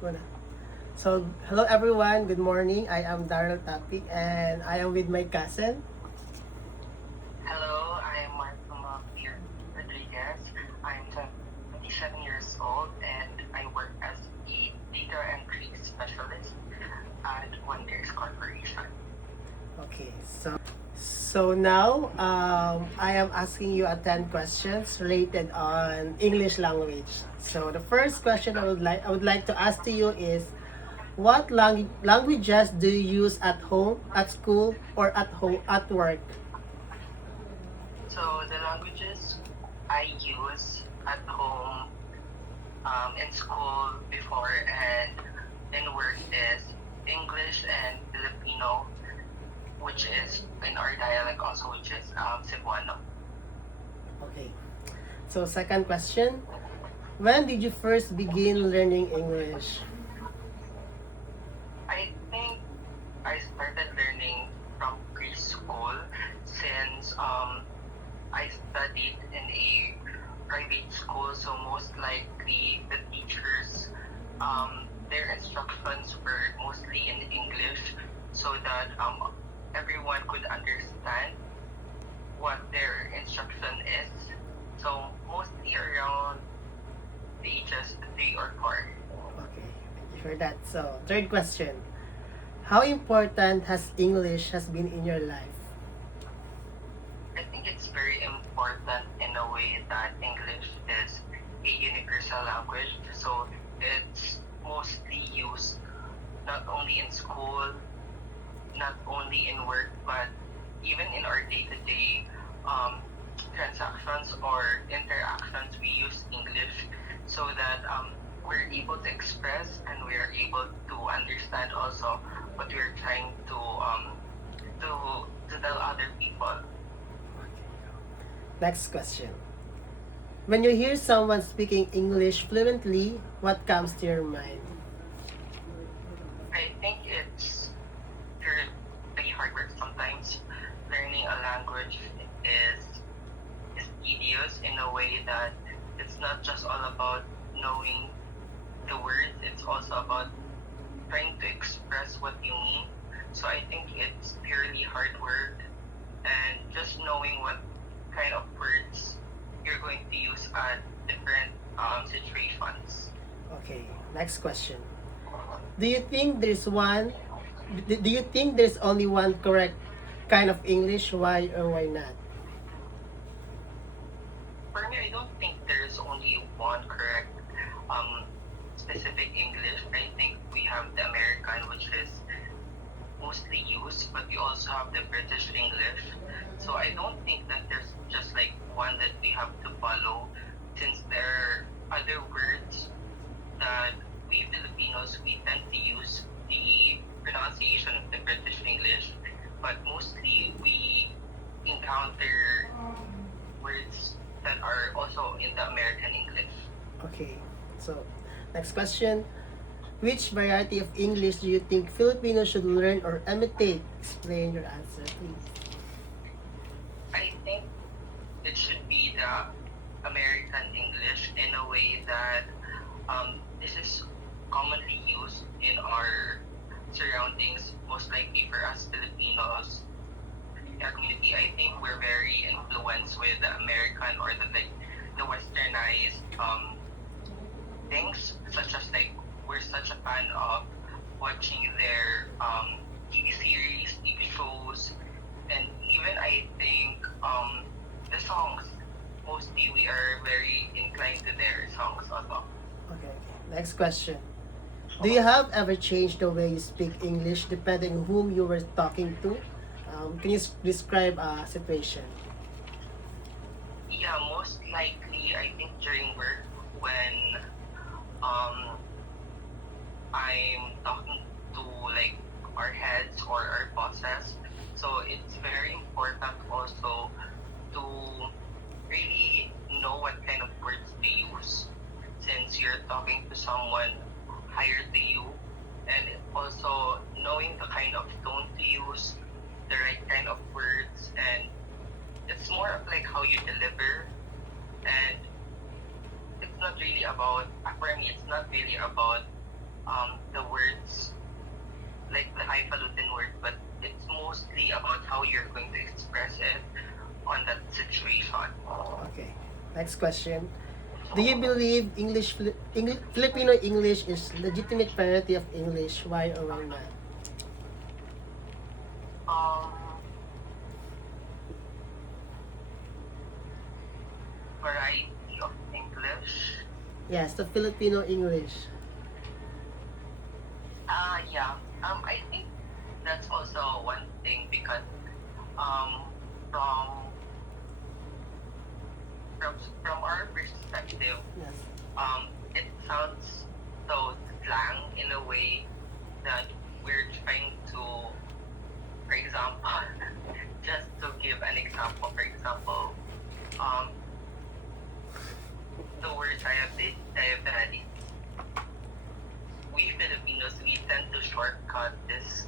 Wala. So, hello everyone. Good morning. I am Daryl Tapi and I am with my cousin. Hello, I am Marco Pierre Rodriguez. I'm 27 years old and I work as a data entry specialist at Wonders Corporation. Okay. So now I am asking you 10 questions related on English language. So the first question I would like to ask to you is what languages do you use at home, at school, or at work? So the languages I use at home, in school before and in work is English and Filipino, which is in our dialect also, which is Cebuano. Okay. So second question, when did you first begin learning English? I think I started learning from preschool since I studied in a private school, so most likely the teachers, their instructions were mostly in English, so that everyone could understand what their instruction is. So mostly around the ages 3 or 4. Okay, thank you for that. So third question, how important has English has been in your life? I think it's very important in a way that English is a universal language, so it's mostly used not only in school, not only in work, but even in our day-to-day um, transactions or interactions, we use English so that we're able to express and we're able to understand also what we're trying to tell other people. Next question. When you hear someone speaking English fluently, what comes to your mind? I think it's really hard work sometimes. Learning a language is is tedious in a way that it's not just all about knowing the words, it's also about trying to express what you mean. So I think it's purely hard work and just knowing what kind of words you're going to use at different situations. Okay, next question. Do you think there's one do you think there's only one correct kind of English? Why or why not? For me, I don't think there's only one correct um, specific English. I think we have the American, which is mostly used, but we also have the British English. So I don't think that there's just like one that we have to follow, since there are other words that we Filipinos we tend to use the pronunciation of the British English, but mostly we encounter words that are also in the American English. Okay. So, next question. Which variety of English do you think Filipinos should learn or imitate? Explain your answer, please. I think it should be the American English in a way that this is commonly used in our surroundings, most likely for us Filipinos in our community. I think we're very influenced with the American or the westernized things, such as like we're such a fan of watching their TV series, TV shows, and even I think the songs. Mostly, we are very inclined to their songs also. Okay. Next question. Do you have ever changed the way you speak English depending on whom you were talking to? Can you describe a situation? Yeah, most likely, I think during work when um I'm talking to like our heads or our bosses. So it's very important also to really know what kind of words they use, since you're talking to someone higher to you, and also knowing the kind of tone to use, the right kind of words, and it's more of like how you deliver. And it's not really about, for me, it's not really about the words, like the highfalutin word, but it's mostly about how you're going to express it on that situation. Okay. Next question. Do you believe Filipino English is legitimate priority of English? Why or why not? Um, Variety of English. Yes, the Filipino English. Yeah. I think that's also one thing because um, from from our perspective, Yes. it sounds so slang in a way that we're trying to, for example, just to give an example, for example, um, the word diabetes. We Filipinos, we tend to shortcut this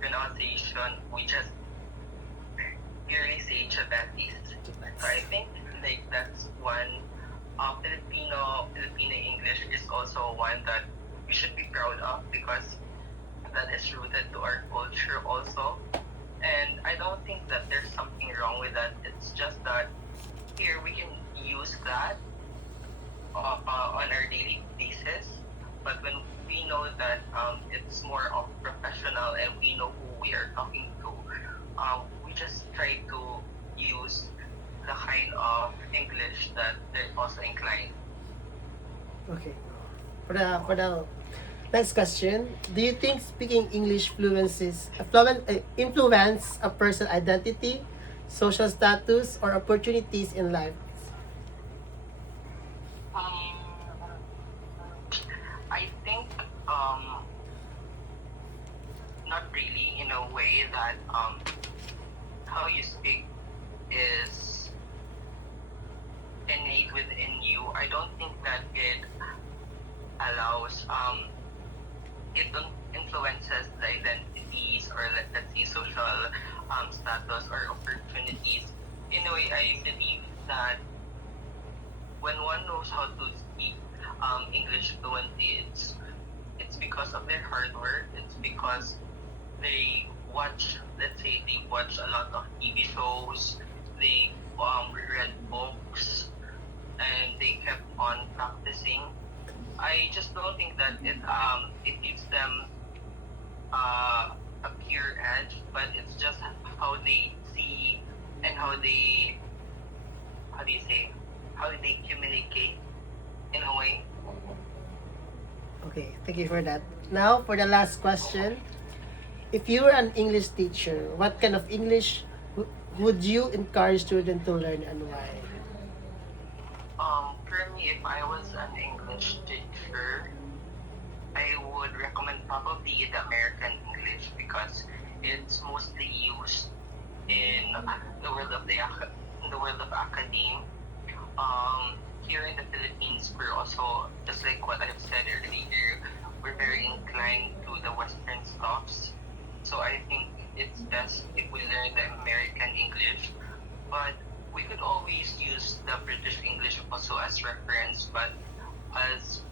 pronunciation. We just purely say diabetes. So I think like that's one Filipino English is also one that we should be proud of because that is rooted to our culture also. And I don't think that there's something wrong with that. It's just that here we can use that on our daily basis. But when we know that it's more of professional and we know who we are talking to, we just try to use the kind of English that they're also inclined. Okay. For the next question, do you think speaking English influence a person's identity, social status, or opportunities in life? Um, I think not really in a way that how you speak is innate within you. I don't think that it allows it influences the identities or let's say social status or opportunities. In a way, I believe that when one knows how to speak English fluently, it's because of their hard work. It's because they watch, let's say, they watch a lot of TV shows, they read books, and they kept on practicing. I just don't think that it gives them a pure edge, but it's just how they see and how do you say how they communicate in a way. Okay, thank you for that. Now, for the last question. If you were an English teacher, what kind of English would you encourage students to learn and why? For me, if I was an English teacher, I would recommend probably the American English because it's mostly used in the world of in the world of academia. Here in the Philippines, we're also just like what I've said earlier. We're very inclined to the Western stuffs, so I think it's best if we learn the American English. But we could always use the British English also as reference. But as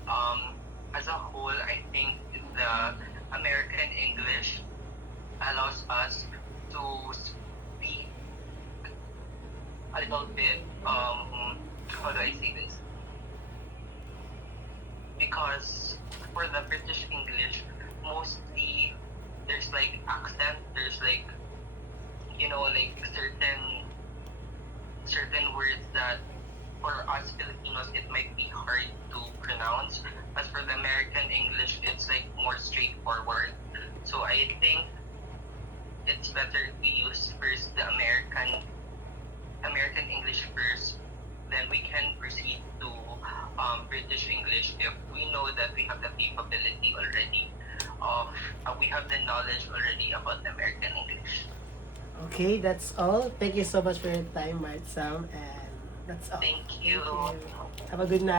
as a whole, I think the American English allows us to speak a little bit how do I say this? Because for the British English, mostly there's like accent, there's like like certain words that for us Filipinos it might be hard to pronounce. As for the American English, it's like more straightforward. So I think it's better if we use first the American English first, then we can proceed to British English if we know that we have the capability already of we have the knowledge already about the American English. Okay, that's all. Thank you so much for your time, Mart Sam, and that's all. Thank you. Have a good night.